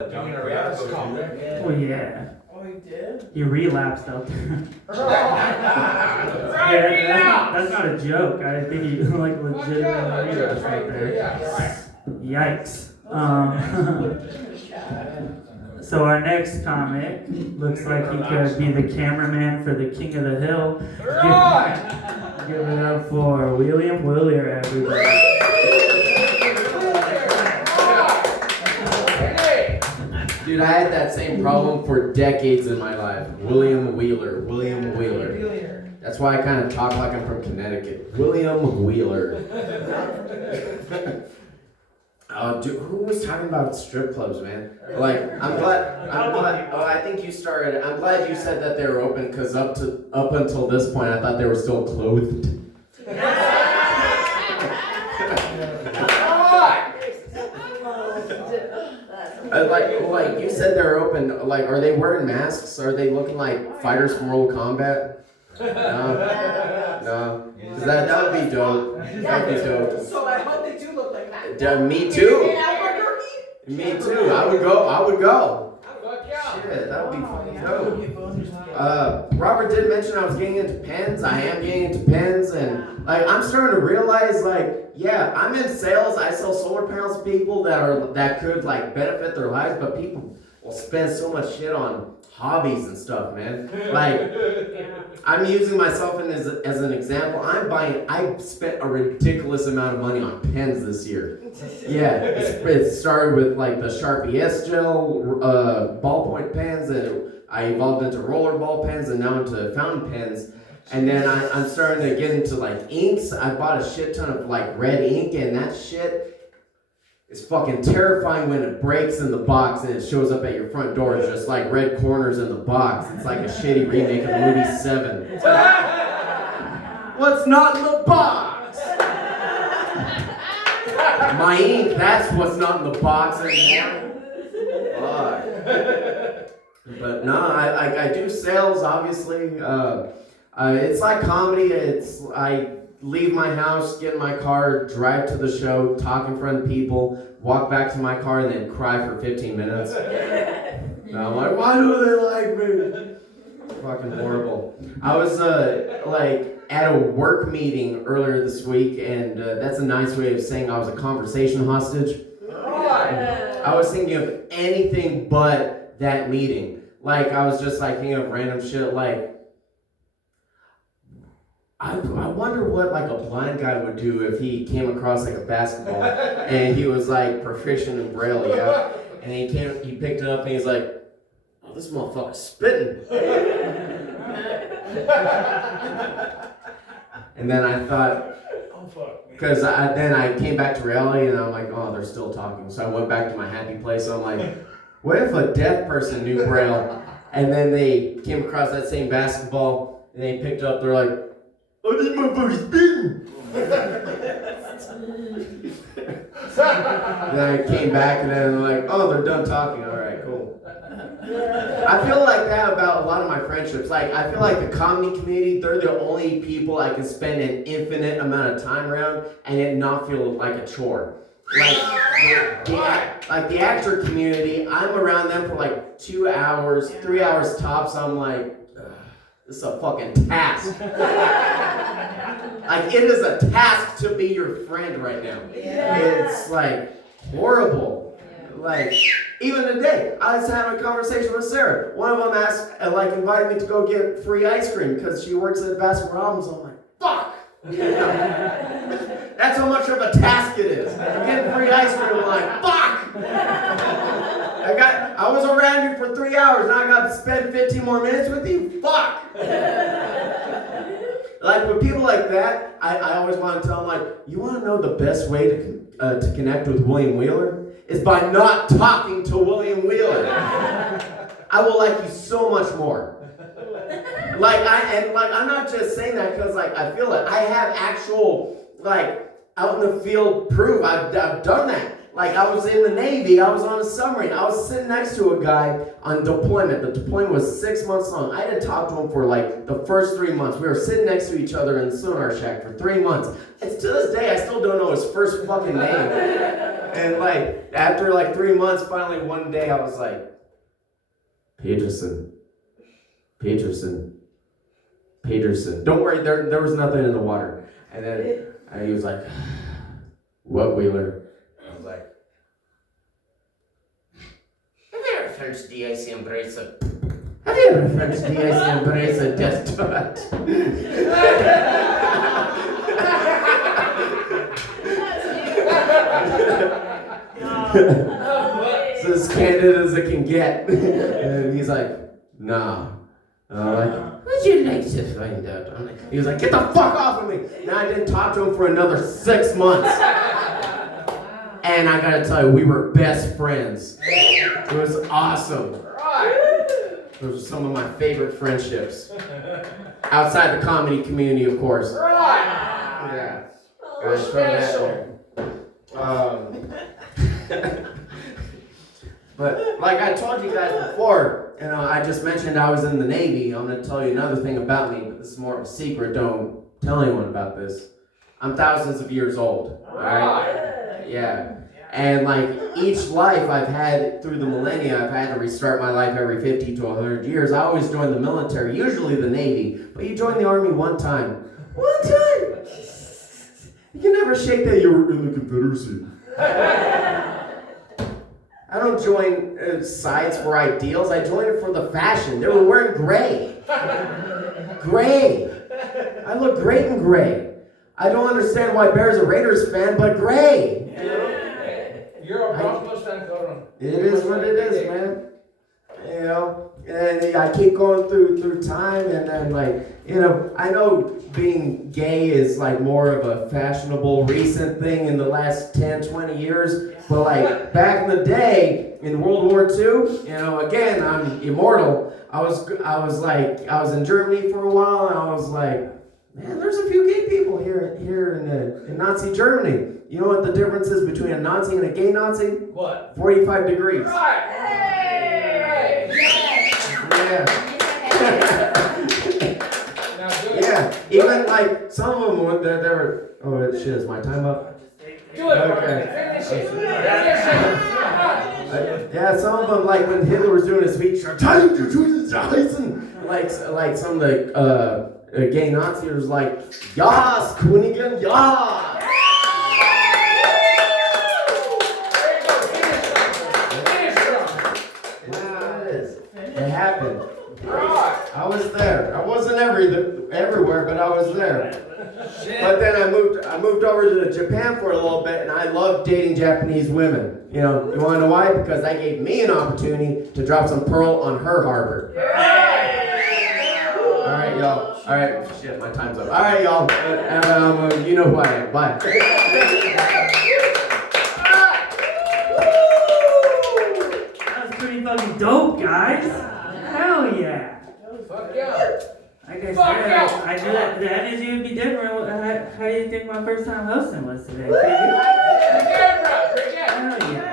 Oh yeah. Oh, he did? He relapsed out there. That's not a joke. I think he like legitimately relapsed out there. Yikes. So our next comic looks like he could be the cameraman for the King of the Hill. Give it up for William Willier, everybody. Dude, I had that same problem for decades in my life. William Wheeler. That's why I kind of talk like I'm from Connecticut. William Wheeler. Oh, dude, who was talking about strip clubs, man? Like, I'm glad. Oh, I think you started. I'm glad you said that they were open, because up until this point, I thought they were still clothed. Like you said they're open. Like, are they wearing masks? Are they looking like fighters from Mortal Kombat? No. That would be dope. That'd be dope. So I hope they do look like that. Me too. Me too. I would go. Shit, that would be fucking dope. Robert did mention I was getting into pens. I am getting into pens, and like I'm starting to realize, like, yeah, I'm in sales. I sell solar panels to people that could like benefit their lives, but people will spend so much shit on hobbies and stuff, man. Like, I'm using myself as an example. I spent a ridiculous amount of money on pens this year. Yeah, it started with like the Sharpie S-Gel ballpoint pens, and I evolved into roller ball pens, and now into fountain pens. And then I'm starting to get into like inks. I bought a shit ton of like red ink, and that shit is fucking terrifying when it breaks in the box and it shows up at your front door. It's just like red corners in the box. It's like a shitty remake of the movie Seven. What's not in the box? My ink, that's what's not in the box anymore. Fuck. But no, I do sales, obviously. It's like comedy. I leave my house, get in my car, drive to the show, talk in front of people, walk back to my car, and then cry for 15 minutes. And I'm like, why do they like me? Fucking horrible. I was like at a work meeting earlier this week, and that's a nice way of saying I was a conversation hostage. I was thinking of anything but that meeting. Like, I was just like thinking of random shit, like, I wonder what like a blind guy would do if he came across like a basketball and he was like proficient in Braille, yeah. And he picked it up and he's like, oh, this motherfucker's spitting. And then I thought, because then I came back to reality and I'm like, oh, they're still talking. So I went back to my happy place. So I'm like, what if a deaf person knew Braille? And then they came across that same basketball and they picked up, they're like, oh, this motherfucker's spitting. Then I came back and then I'm like, oh, they're done talking. All right, cool. I feel like that about a lot of my friendships. Like, I feel like the comedy community, they're the only people I can spend an infinite amount of time around and it not feel like a chore. Like the actor community, I'm around them for like 2 hours, 3 hours tops. I'm like, this is a fucking task. Like, it is a task to be your friend right now. It's like horrible. Like, even today, I was having a conversation with Sarah. One of them asked, invited me to go get free ice cream because she works at Baskin Robbins. I'm like, fuck. That's how much of a task it is. I'm getting free ice cream. I'm like, fuck. I was around you for 3 hours, now I got to spend 15 more minutes with you? Fuck! Like, with people like that, I always want to tell them, like, you want to know the best way to connect with William Wheeler? Is by not talking to William Wheeler. I will like you so much more. I'm not just saying that because, like, I feel it. I have actual, like, out in the field proof. I've done that. Like, I was in the Navy, I was on a submarine, I was sitting next to a guy on deployment. The deployment was 6 months long. I didn't talk to him for like the first 3 months. We were sitting next to each other in the sonar shack for 3 months. It's to this day, I still don't know his first fucking name. And like after like 3 months, finally one day I was like, Peterson. Don't worry, there was nothing in the water. And then he was like, what, Wheeler? I was like, have you ever French DIC embracer? Have you ever French DIC embracer just do it? So as candid as it can get. And he's like, nah. And I'm like, would you like to find out? He was like, get the fuck off of me. And I didn't talk to him for another 6 months. And I gotta tell you, we were best friends. It was awesome. Those are some of my favorite friendships. Outside the comedy community, of course. Yeah. Gotta throw that there. But like I told you guys before, I just mentioned I was in the Navy. I'm going to tell you another thing about me, but this is more of a secret. Don't tell anyone about this. I'm thousands of years old. All right? Yeah. And like each life I've had through the millennia, I've had to restart my life every 50 to 100 years. I always joined the military, usually the Navy, but you join the Army one time. One time! You can never shake that you were in the Confederacy. I don't join sides for ideals. I joined it for the fashion. They were wearing gray. Gray. I look great in gray. I don't understand why Bears a Raiders fan, but gray. You're a Broncos fan, Coron. It is what it is, man. And I keep going through time, and then I know being gay is like more of a fashionable recent thing in the last 10, 20 years, but like back in the day in World War II, again, I'm immortal. I was in Germany for a while, and I was like, man, there's a few gay people here in Nazi Germany. You know what the difference is between a Nazi and a gay Nazi? What? 45 degrees. Right. Yeah. Now do it. Yeah. Even like some of them were there. Oh shit! Is my time up? Do it. Okay. Finish it. Yeah, some of them like when Hitler was doing his speech, like some of the gay Nazis was like, "Yas, Königin, yas." It happened. I was there. I wasn't everywhere, but I was there. But then I moved over to Japan for a little bit, and I loved dating Japanese women. You want to know why? Because that gave me an opportunity to drop some pearl on her harbor. All right, y'all. All right, shit, my time's up. All right, y'all. You know who I am. Bye. Pretty fucking dope, guys. Hell yeah. Fuck yeah. Like I Fuck said, yeah. I knew that the energy would be different. How do you think my first time hosting was today? Bring the camera. Bring it. Hell yeah.